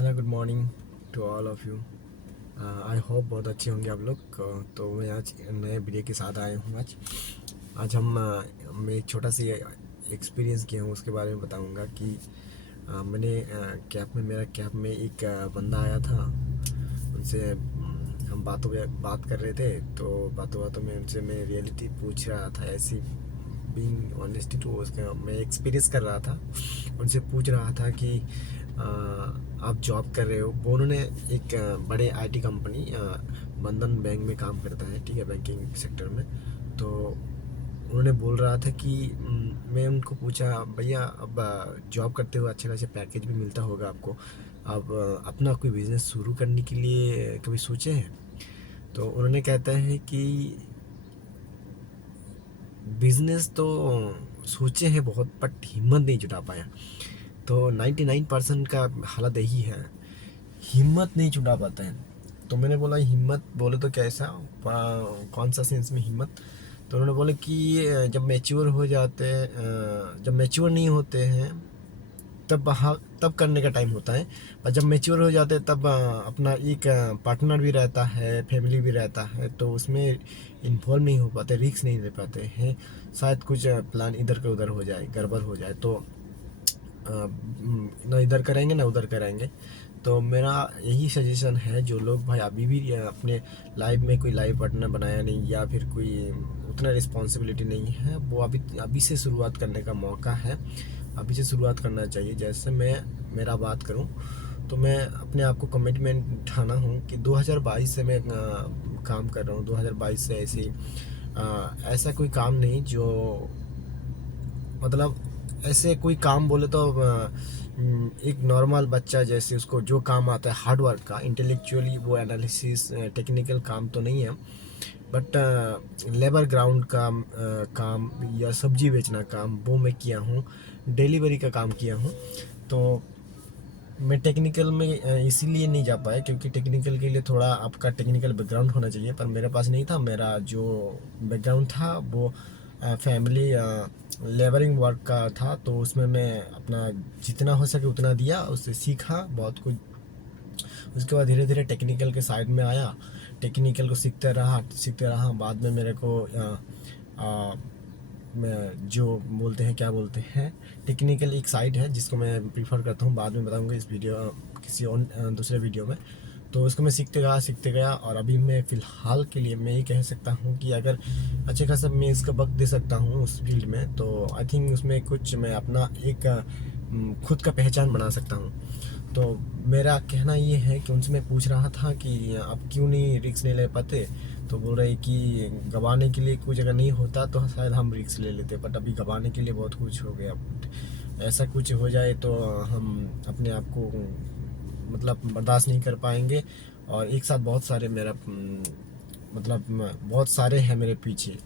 Hello good morning to all of you. I hope बहुत अच्छे होंगे आप लोग। तो मैं आज नए वीडियो के साथ आया हूँ। आज मैं एक छोटा सी एक्सपीरियंस किया हूँ उसके बारे में बताऊँगा कि मैंने मेरा कैब में एक बंदा आया था। उनसे हम बात कर रहे थे। तो बातों बातों में उनसे मैं रियलिटी पूछ रहा था, ऐसी बीइंग ऑनेस्टी टू उसका मैं एक्सपीरियंस कर रहा था। उनसे पूछ रहा था कि आप जॉब कर रहे हो। वो उन्होंने एक बड़े आईटी कंपनी बंधन बैंक में काम करता है, ठीक है, बैंकिंग सेक्टर में। तो उन्होंने बोल रहा था कि मैं उनको पूछा, भैया अब जॉब करते हुए अच्छा खासा पैकेज भी मिलता होगा आपको, आप अपना कोई बिजनेस शुरू करने के लिए कभी सोचे हैं? तो उन्होंने कहता है कि बिजनेस तो सोचे हैं बहुत, बट हिम्मत नहीं जुटा पाया। तो 99% का हालत यही है, हिम्मत नहीं जुटा पाते हैं। तो मैंने बोला हिम्मत बोले तो कैसा, कौन सा सेंस में हिम्मत? तो उन्होंने बोले कि जब मैच्योर हो जाते हैं, जब मैच्योर नहीं होते हैं तब, हाँ, तब करने का टाइम होता है। और जब मैच्योर हो जाते हैं तब अपना एक पार्टनर भी रहता है, फैमिली भी रहता है, तो उसमें इन्वॉल्व नहीं हो पाते, रिस्क नहीं ले पाते हैं। शायद कुछ प्लान इधर का उधर हो जाए, गड़बड़ हो जाए, तो ना इधर करेंगे ना उधर करेंगे। तो मेरा यही सजेशन है, जो लोग भाई अभी भी अपने लाइफ में कोई लाइफ पार्टनर बनाया नहीं, या फिर कोई उतना रिस्पॉन्सिबिलिटी नहीं है, वो अभी अभी से शुरुआत करने का मौका है। अभी से शुरुआत करना चाहिए। जैसे मैं मेरा बात करूं तो मैं अपने आप को कमिटमेंट ठाना हूं कि 2022 से मैं काम कर रहा हूं। 2022 से ऐसा कोई काम नहीं जो, मतलब ऐसे कोई काम बोले तो एक नॉर्मल बच्चा जैसे उसको जो काम आता है हार्ड वर्क का, इंटेलेक्चुअली वो एनालिसिस टेक्निकल काम तो नहीं है, बट लेबर ग्राउंड का काम या सब्जी बेचना काम वो मैं किया हूँ, डिलीवरी का काम किया हूँ। तो मैं टेक्निकल में इसीलिए नहीं जा पाया क्योंकि टेक्निकल के लिए थोड़ा आपका टेक्निकल बैकग्राउंड होना चाहिए, पर मेरे पास नहीं था। मेरा जो बैकग्राउंड था वो फैमिली लेबरिंग वर्क का था, तो उसमें मैं अपना जितना हो सके उतना दिया, उससे सीखा बहुत कुछ। उसके बाद धीरे धीरे टेक्निकल के साइड में आया, टेक्निकल को सीखते रहा। बाद में मेरे को जो बोलते हैं, क्या बोलते हैं, टेक्निकल एक साइड है जिसको मैं प्रीफर करता हूँ, बाद में बताऊँगा इस वीडियो किसी और दूसरे वीडियो में। तो उसको मैं सीखते गया, और अभी मैं फ़िलहाल के लिए मैं ये कह सकता हूँ कि अगर अच्छे खासा मैं इसका वक्त दे सकता हूँ उस फील्ड में, तो आई थिंक उसमें कुछ मैं अपना एक खुद का पहचान बना सकता हूँ। तो मेरा कहना ये है कि उनसे मैं पूछ रहा था कि आप क्यों नहीं रिस्क नहीं ले पाते। तो बोल रहे कि गंवाने के लिए कुछ अगर नहीं होता तो शायद हम रिस्क ले लेते, बट अभी गंवाने के लिए बहुत कुछ हो गया। ऐसा कुछ हो जाए तो हम अपने आप को मतलब बर्दाश्त नहीं कर पाएंगे। और एक साथ बहुत सारे मेरा मतलब बहुत सारे हैं मेरे पीछे,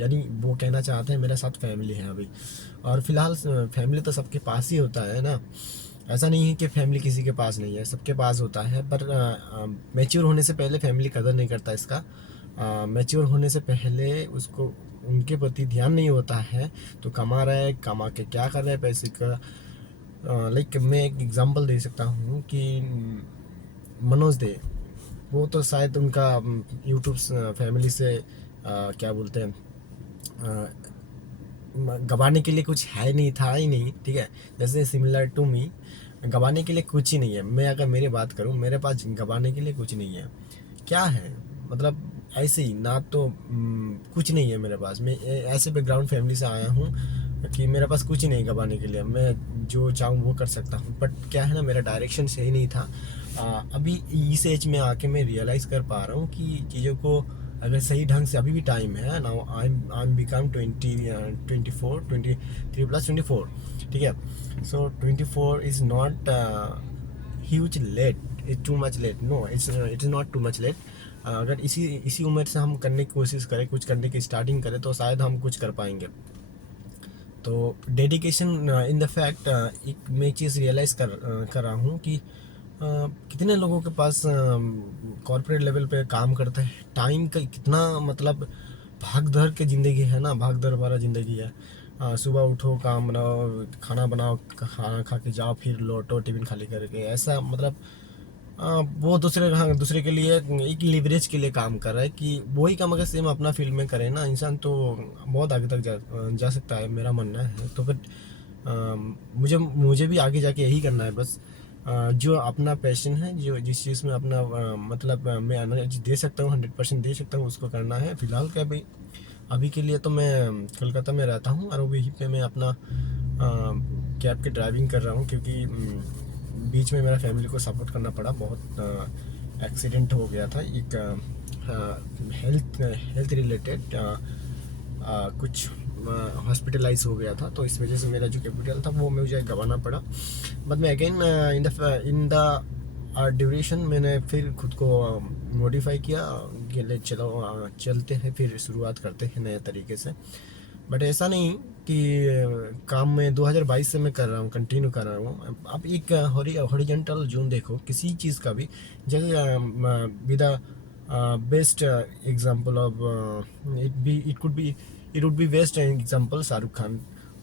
यानी वो कहना चाहते हैं मेरे साथ फैमिली है अभी। और फिलहाल फैमिली तो सबके पास ही होता है ना, ऐसा नहीं है कि फैमिली किसी के पास नहीं है, सबके पास होता है। पर मैच्योर होने से पहले फैमिली कदर नहीं करता इसका। मैच्योर होने से पहले उसको उनके प्रति ध्यान नहीं होता है। तो कमा रहा है, कमा के क्या कर रहा है पैसे का। लाइक मैं एक एग्जांपल दे सकता हूँ कि मनोज दे, वो तो शायद उनका यूट्यूब फैमिली से क्या बोलते हैं, गंवाने के लिए कुछ है नहीं, था ही नहीं, ठीक है। जैसे सिमिलर टू मी, गंवाने के लिए कुछ ही नहीं है। मैं अगर मेरी बात करूं, मेरे पास गंवाने के लिए कुछ नहीं है। क्या है, मतलब ऐसे ही ना, तो कुछ नहीं है मेरे पास। मैं ऐसे बैकग्राउंड फैमिली से आया हूँ कि मेरे पास कुछ ही नहीं गंवाने के लिए। मैं जो चाहूँ वो कर सकता हूँ, बट क्या है ना, मेरा डायरेक्शन सही नहीं था। अभी इस एज में आके मैं रियलाइज़ कर पा रहा हूँ कि चीज़ों को अगर सही ढंग से, अभी भी टाइम है। Now I am become 23 plus 24, ठीक है। So 24 is not huge late, it's too much late, no it's it is not too much late. अगर इसी इसी उम्र से हम करने की कोशिश करें, कुछ करने की स्टार्टिंग करें, तो शायद हम कुछ कर पाएंगे। तो डेडिकेशन इन द फैक्ट, एक मैं चीज़ रियलाइज़ कर रहा हूँ कि कितने लोगों के पास कॉर्पोरेट लेवल पे काम करते हैं, टाइम का कितना मतलब भाग दौड़ की ज़िंदगी है ना, भाग दौड़ वाला ज़िंदगी है। सुबह उठो, काम बनाओ, खाना बनाओ, खाना खा के जाओ, फिर लौटो टिफिन खाली करके, ऐसा मतलब वो दूसरे के लिए एक लिवरेज के लिए काम कर रहा है कि वही काम अगर सेम अपना फील्ड में करे ना इंसान तो बहुत आगे तक जा सकता है, मेरा मानना है। तो फिर मुझे भी आगे जाके यही करना है बस। जो अपना पैशन है, जो जिस चीज़ में अपना मतलब मैं एनर्जी दे सकता हूँ, 100% दे सकता हूँ, उसको करना है। फिलहाल क्या भाई, अभी के लिए तो मैं कोलकाता में रहता हूँ और वहीं पे मैं अपना कैब की ड्राइविंग कर रहा हूँ, क्योंकि बीच में मेरा फैमिली को सपोर्ट करना पड़ा। बहुत एक्सीडेंट हो गया था एक हेल्थ रिलेटेड, कुछ हॉस्पिटलाइज हो गया था, तो इस वजह से मेरा जो कैपिटल था वो मुझे गंवाना पड़ा। बट मैं अगेन इन द ड्यूरेशन मैंने फिर खुद को मॉडिफाई किया कि ले चलो चलते हैं, फिर शुरुआत करते हैं नए तरीके से। बट ऐसा नहीं कि काम में 2022 से मैं कर रहा हूँ, कंटिन्यू कर रहा हूँ। आप एक हॉरिजॉन्टल जोन देखो किसी चीज़ का भी, जैसे with best example of it would be best example Shahrukh Khan.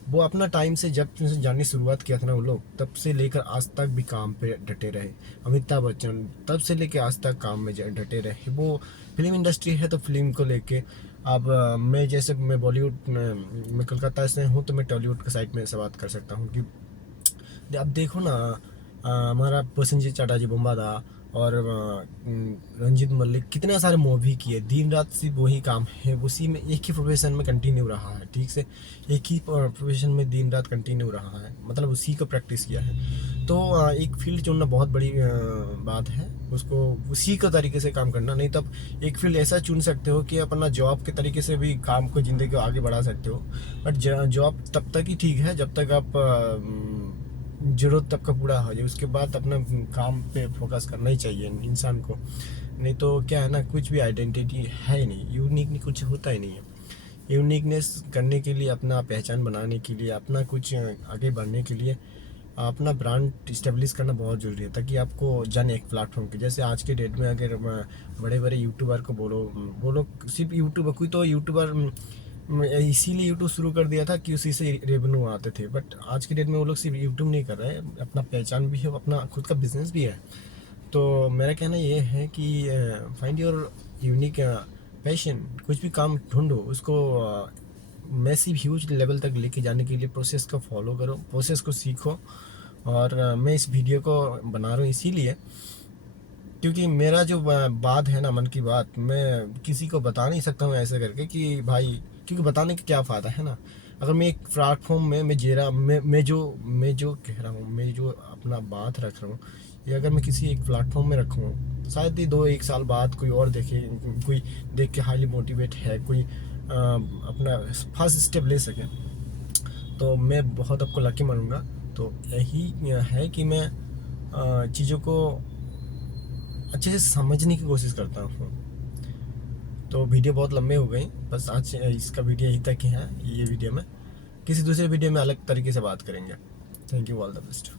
वो अपना टाइम से जब से जानने शुरुआत किया था ना वो लोग, तब से लेकर आज तक भी काम पे डटे रहे। अमिताभ बच्चन तब से लेकर आज तक काम में डटे रहे। वो फिल्म इंडस्ट्री है तो फिल्म को लेके। अब मैं जैसे मैं बॉलीवुड मैं कोलकाता से हूँ तो मैं टॉलीवुड के साइड में से बात कर सकता हूँ कि अब देखो ना, हमारा प्रसेनजीत चटर्जी बुम्बादा और रंजीत मलिक कितने सारे मूवी किए, दिन रात सिर्फ वही काम है, उसी में एक ही प्रोफेशन में कंटिन्यू रहा है। ठीक से एक ही प्रोफेशन में दिन रात कंटिन्यू रहा है, मतलब उसी को प्रैक्टिस किया है। तो एक फील्ड चुनना बहुत बड़ी बात है, उसको उसी के तरीके से काम करना। नहीं तब एक फील्ड ऐसा चुन सकते हो कि अपना जॉब के तरीके से भी काम को ज़िंदगी को आगे बढ़ा सकते हो। बट जॉब तब तक ही ठीक है जब तक आप जरूरत तब का पूरा हो जाए, उसके बाद अपना काम पे फोकस करना ही चाहिए इंसान को। नहीं तो क्या है ना, कुछ भी आइडेंटिटी है ही नहीं, यूनिक नहीं, कुछ होता ही नहीं है। यूनिकनेस करने के लिए, अपना पहचान बनाने के लिए, अपना कुछ आगे बढ़ने के लिए अपना ब्रांड इस्टेब्लिश करना बहुत ज़रूरी है, ताकि आपको जाने एक प्लेटफॉर्म की। जैसे आज के डेट में अगर बड़े बड़े यूट्यूबर को बोलो, वो लोग सिर्फ यूट्यूबर, कोई तो यूट्यूबर इसीलिए यूट्यूब शुरू कर दिया था कि उसी से रेवेन्यू आते थे। बट आज की डेट में वो लोग सिर्फ यूट्यूब नहीं कर रहे हैं, अपना पहचान भी है, अपना खुद का बिजनेस भी है। तो मेरा कहना ये है कि फाइंड योर यूनिक पैशन। कुछ भी काम ढूंढो, उसको मैसिव ह्यूज लेवल तक लेके जाने के लिए प्रोसेस को फॉलो करो, प्रोसेस को सीखो। और मैं इस वीडियो को बना रहा हूँ इसीलिए क्योंकि मेरा जो बात है ना, मन की बात, मैं किसी को बता नहीं सकता हूँ ऐसे करके कि भाई, क्योंकि बताने का क्या फ़ायदा है ना। अगर मैं एक प्लेटफॉर्म में मैं जो कह रहा हूँ, मैं जो अपना बात रख रहा हूँ, ये अगर मैं किसी एक प्लेटफॉर्म में रखूँ, शायद ही 2-1 साल बाद कोई और देखे, कोई देख के हाईली मोटिवेट है, कोई अपना फर्स्ट स्टेप ले सके, तो मैं बहुत आपको लकी मानूंगा। तो यही है कि मैं चीज़ों को अच्छे से समझने की कोशिश करता हूँ। तो वीडियो बहुत लंबे हो गए, बस आज इसका वीडियो यहीं तक ही है। ये वीडियो में किसी दूसरे वीडियो में अलग तरीके से बात करेंगे। Thank you, all the best.